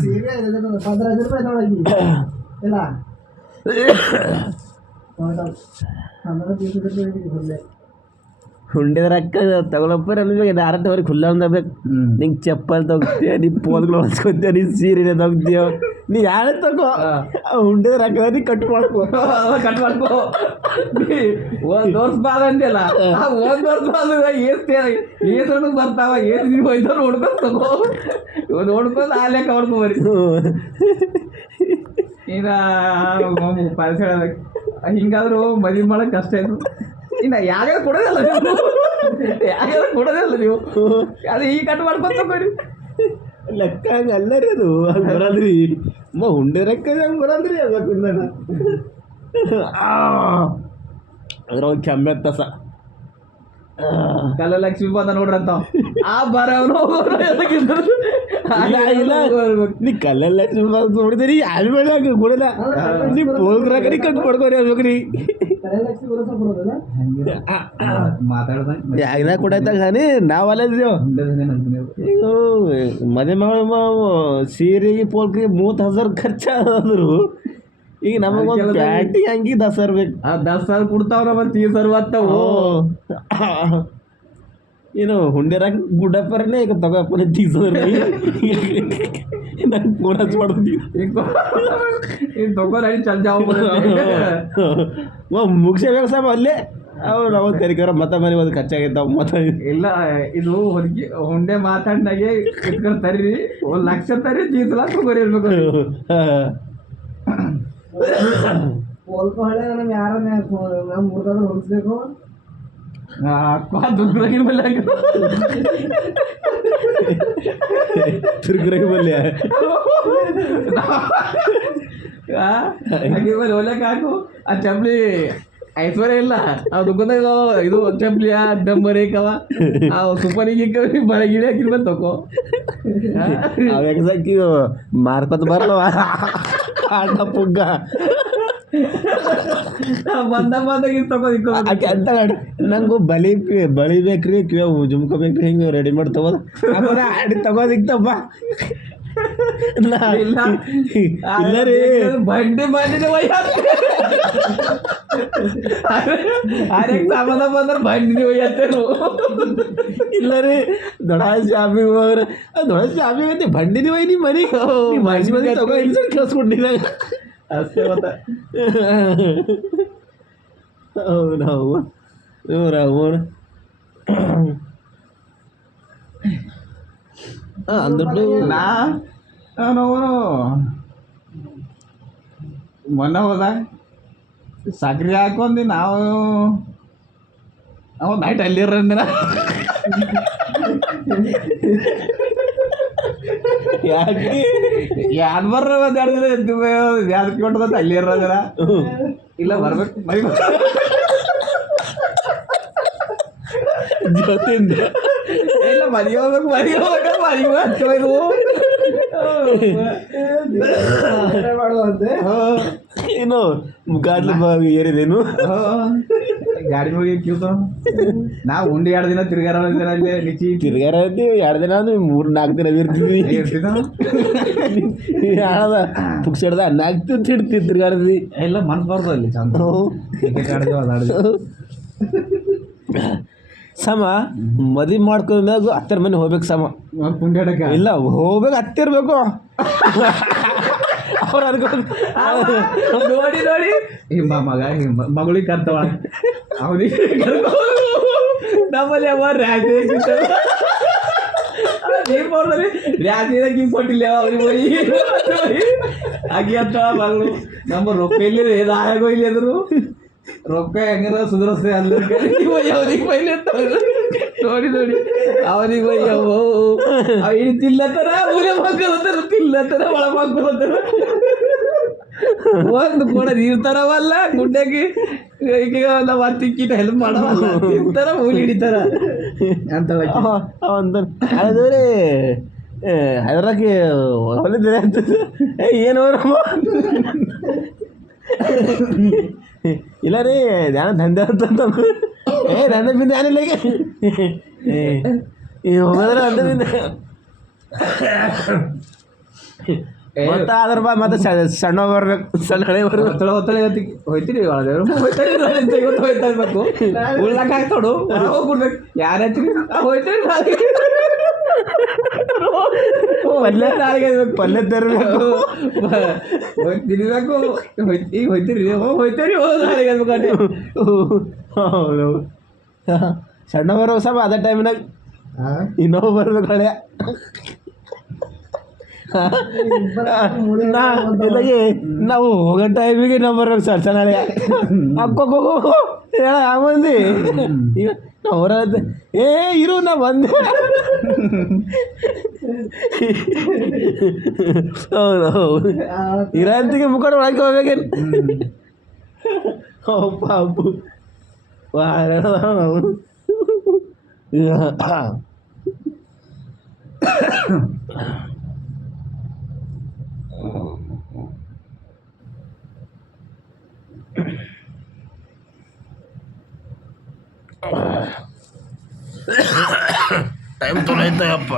ಸೀರೆ 15 ರೂಪಾಯಿ ತೊಗೊಳಗಿ ಇಲ್ಲ 15-20 ರೂಪಾಯಿ ಹುಂಡಿದ ರೊಕ್ಕ ತಗೊಳಪ್ಪ ನನಗೆ ಆರಟ್ಟವರೆಗೆ ಖುಲ್ಲ ಅಂದಬೇಕು. ನಿಂಗೆ ಚಪ್ಪಲ್ ತಗೋತೀಯ, ನೀ ಪೋಲ್ಗಳು ಹೊಲ್ಸ್ಕೊತೀಯ, ನೀ ಸೀರೆನೇ ತಗೋತೀಯ, ನೀ ಯಾರೇ ತಗೋ ಹುಂಡಿದ ರೊಕ್ಕ ನೀ ಕಟ್ ಮಾಡ್ಕೋ ಒಂದು ವರ್ಷ ಬಾದ ಅಂತೆಲ್ಲ ಒಂದು ವರ್ಷ ಬಾದ ಏಸು ಬರ್ತಾವ ಏಸು ನೀವು ಹೋಯ್ತು ನೋಡ್ಕೊಂಡು ತಗೋ ನೋಡ್ಕೊಂಡು ಆ ಲೆಕ್ಕ ಹೊಡ್ಕೊಂಬರಿ. ಈಗ ಪರಿಸರ ಹಿಂಗಾದ್ರು ಮದುವೆ ಮಾಡೋಕೆ ಕಷ್ಟ ಆಯ್ತು. ಇನ್ನು ಯಾವ್ಯಾರು ಕೊಡೋದಲ್ಲ ನೀವು ಅದು ಈ ಕಟ್ ಮಾಡ್ಕೊಂಡು ತಗೋರಿ. ಲೆಕ್ಕ ಹಂಗೆ ಅಲ್ಲರಿ ಅದು ಹಂಗೆ ಬರಲ್ರಿ ಹುಂಡಿ ರೊಕ್ಕ ಹಂಗೆ ಬರಲ್ರಿ ಅದಕ್ಕಿಂದ ಅದ್ರೊಳಗೆ ಕೆಮ್ಮೆ ತಸ ಕಲ್ಲ ಲಕ್ಷ್ಮೀ ಬಂದ ನೋಡ್ರಂತ ಆ ಬರವನು ನೀ ಕಲ್ಲಲ್ಲ ನೋಡಿದ್ರಿ ಅಲ್ಲಿ ಮೇಲೆ ಕೊಡಲ್ಲ ನೀ ಪೋಲ್ಗ್ರಾಕರಿ ಕಟ್ ಮಾಡ್ಕೋರಿ ಅನ್ಬೇಕ್ರಿ ಯಾವ್ದ ಕೊಡತ್ತಾಗ ಹಾನಿ ನಾವಲ್ಲಿದ್ದೇವು ಈಗ ಮದುವೆ ಮಗಳು ಸೀರೆಗೆ ಪೋಲ್ಕ್ರಿಗೆ 30,000 ಖರ್ಚಾದ್ರು. ಈಗ ನಮಗೊಂದು ಪ್ಯಾಂಟಿಗೆ ಹಂಗಿ 10,000 ಬೇಕು. 10,000 ಕೊಡ್ತಾವ್ರ ಮತ್ತೆ 30,000 ಬರ್ತಾವು. ಏನು ಹುಂಡಿರಾಕ ಗುಡ್ಡಪ್ಪರೇ ಈಗ ತಗೋಪ್ಪ 30,000 ನಂಗೆ ಫೋನ್ ಹಚ್ಚಿ ಮಾಡ್ತೀವಿ ತಗೋರಿ ಚಲ್ ಜಾವ ಮುಗಿಸಬೇಕು ಸಾಮ ಅಲ್ಲೇ ಅವು ನಾವು ತೆರಿಕರ ಮತ ಮನೆ ಒಂದು ಖರ್ಚಾಗಿದ್ದಾವ ಮತ ಇಲ್ಲ. ಇದು ಹೊರಗೆ ಹುಂಡೆ ಮಾತಾಡಿದಾಗೆ ಇಟ್ಕೊಂಡು ತರೀರಿ 1,00,000 ತರಿ 30,00,000 ತಗೋರಿ ಇರ್ಬೇಕು. ಹೊಲ್ಕೊಳ್ಳೆ ನಮ್ಗೆ ಯಾರ ನಮ್ಮ ಊರ್ದಾಗ ಹೊಲಿಸ್ಬೇಕು ದುರ್ಗ್ರಾಗಿ ಬಲ್ಲೆ ದುರ್ಗ್ರಾಗಿ ಬಲ್ಲೆ ಹಾಗೆ ಬಲ್ಲಿ ಹೊಲಕ್ಕೆ ಹಾಕು. ಆ ಚಪ್ಪಲಿ ಐಶ್ವರ್ಯ ಇಲ್ಲ ಆ ದುಃಖದಾಗ ಇದು ಚಪ್ಪಲಿಯ ಡಂಬರೇಕವ ಆ ಸುಪನಿಗೆ ಬಳೆ ಗಿಡ ಹಾಕಿರ್ಬೇಕು ತಗೋ ಅವೆಗ್ಸಾಕಿ ಮಾರ್ಕೊತ ಬರಲ್ಲವ ಆಟ ಪುಗ್ಗ ಬಂದಾಗ ತಗೋದಿಕ್ಕ ಆಕೆ ಅಂತ ನಂಗೂ ಬಳಿ ಬೇಕ್ರಿ ಕಿವ ಜುಮ್ಕೊ ಬೇಕ್ರಿ ಹಿಂಗೆ ರೆಡಿಮೇಡ್ ತಗೋದು ಆಮೇಲೆ ಆಡಿ ತಗೋದಿಕ್ತಪ್ಪ ಇಲ್ಲ ರೀ ಬಂಡಿ ಆರ್ಯಕ್ಕೆ ಸಂಬಂಧ ಬಂದ್ರೆ ಬಂಡಿ ಒಯ್ಯತ್ತೇನು. ಇಲ್ಲ ರೀ ದೊಡ್ಡ ಶಾಪಿಗೆ ಹೋಗ್ರೆ ದೊಡ್ಡ ಶಾಪಿಗೆ ಐತಿ ಬಂಡಿನಿ ಒಯ್ನಿ ಮನೆಗೆ ಮಂದಿ ತಗೋ ಇನ್ಸೆಟ್ ಕಳ್ಸ್ಕೊಂಡಿದ್ದಾಗ ಅಷ್ಟೇ ಮತ್ತೆ ನಾವು ಇವ್ರ ಅಂದ್ಬಿಟ್ಟು ನಾವು ಮೊನ್ನೆ ಹೋದ ಸಕ್ರೆ ಹಾಕೊಂಡಿ ನಾವು ನೈಟ್ ಅಲ್ಲಿರಂದಿನ ಯಾಕೆ ಯಾರು ಬರ್ರ ಒಂದು 2 ದಿನ ಎದ್ದು ಯಾವ್ದಕ್ಕೆ ಕೊಟ್ಟದಂತ ಅಲ್ಲಿ ಇರೋದಿಲ್ಲ. ಇಲ್ಲ ಬರ್ಬೇಕು ಮೈ ಜೊತೆಯಿಂದ ಇಲ್ಲ ಮನೆಗೆ ಹೋಗ್ಬೇಕು ಮನೆಗೆ ಹಚ್ಚೋದು ಮಾಡುವಂತೆ ಏನು ಗಾಡ್ಲಿ ಏರಿದೇನು ಗಾಡಿ ಹೋಗಿ ಕ್ಯೂತ ನಾವು ಉಂಡಿ 2 ದಿನ ತಿರ್ಗಾರ ಅಲ್ಲಿ ನಿಚಿ ತಿರ್ಗಾರ 2 ದಿನ ಅಂದ್ರೆ 3-4 ದಿನ ಇರ್ತೀವಿ ಯಾರದ ಪುಕ್ಸ್ ಹಿಡ್ದ 4 ದಿನ ತಿಡ್ತೀವಿ ತಿರ್ಗಾಡ್ದಿ ಎಲ್ಲ ಮನ್ಸು ಬರ್ದು ಅಲ್ಲಿ ಚಂದ ಸಮ ಮದುವೆ ಮಾಡ್ಕೊಂಡಾಗ ಹತ್ತರ ಮನೆ ಹೋಗ್ಬೇಕು ಸಮ ಕುಂಡಾಡಕ್ಕೆ ಇಲ್ಲ ಹೋಗ್ಬೇಕು ಹತ್ತಿರ್ಬೇಕು ಅವ್ರು ಅನ್ಕೊಂಡು ನೋಡಿ ಮಗ ಮಗಳಿಗೆ ಕರ್ತವ ಅವನಿಗೆ ನಮ್ಮಲ್ಲಿ ಅವ ರಾಜಿ ರಾಜಿ ಕೊಟ್ಟಿಲ್ಲ ಅವ್ರಿಗೆ ಹಾಗೆ ಅಂತ ಮಗಳು ನಮ್ಮ ರೊಕ್ಕ ಇಲ್ಲಿ ದಾಯಾಗೋ ಇಲ್ಲಿ ಅದ್ರು ರೊಕ್ಕ ಹೆಂಗಾರ ಸುಧಾರಿಸ್ತೆ ಅವ್ರಿಗೆ ಬೈಲಿ ಅಂತ ನೋಡಿ ಅವನಿಗೆ ಬೈಯ ತಿಲ್ಲತ್ತಾರ ಊರೇ ಮಕ್ಕಳತ್ತಾರ ತಿಲ್ಲತ್ತಾರ ಒಳ ಮಕ್ಕಳತ್ತಾರ ಒಂದು ಕೂಡ ಇರ್ತಾರವಲ್ಲ ಗುಡ್ಡಾಗಿ ಈಗ ನಾವು ತಿಕ್ಕಿಟ ಹೆಲ್ಪ್ ಮಾಡವಲ್ಲ ತಿಂತಾರ ಊಲಿ ಹಿಡಿತಾರ ಅಂತ ಅದೇ ಅದ್ರಾಗೆ ಹೊಲಿದ್ರೆ ಅಂತ ಏನು ಇಲ್ಲ ರೀ ಧ್ಯಾನ ದಂಧೆ ಅಂತ ದಂಧೆ ಬಿಂದೆ ಏನಿಲ್ಲ ಈಗ ಹೋಗೋದ್ರೆ ದಂಧೆ ಬಿಂದೆ ಮತ್ತೆ ಅದ್ರ ಬಾ ಮತ್ತೆ ಸಣ್ಣ ಬರ್ಬೇಕು ಸಣ್ಣ ಹಳೆ ಬರ್ಬೇಕು ಒತ್ತಡ ಒತ್ತಡ ಹೋಯ್ತೀರಿ ಹೋಯ್ತಾರೆ ಇವತ್ತು ಹೋಯ್ತಾ ಇರ್ಬೇಕು ಉಳ್ಳಾಕ ಹಾಕ್ತೋಡು ಹೋಗ್ಬಿಡ್ಬೇಕು ಯಾರು ಹೋಯ್ತೀರಿ ಪಲ್ಯ ನಾಳೆಗೆ ಪಲ್ಯ ತರಬೇಕು ತಿನ್ಬೇಕು ಈಗ ಹೋಯ್ತೀರಿ ಹೋಯ್ತೀರಿ ನಾಳೆಗೆ ಅನ್ಬೇಕಂటే ಹೌದು ಸಣ್ಣ ಬರೋ ಸ್ವಲ್ಪ ಅದೇ ಟೈಮ್ನಾಗ ಇನ್ನೊಬ್ಬ ಬರ್ಬೇಕು ಹಳೆ ಇಲ್ಲಾಗಿ ನಾವು ಹೋಗೋ ಟೈಮಿಗೆ ನಾವು ಬರ್ಬೇಕು ಸರ್ ಚೆನ್ನಾಗಿ ಅಕ್ಕೋಗೋ ಹೇಳ ಮಂದಿ ಈಗ ನಾವು ಹೊರ ಏ ಇರು ನಾ ಬಂದೆ ಹೌದು ಹೌದು ಇರಂತಿಗೆ ಮುಖ ಒಳಗೆ ಹೋಗ್ಬೇಕೇನು ಅಪ್ಪ ಅಪ್ಪು ಟೈಮ್ ತೊಲೈತಪ್ಪ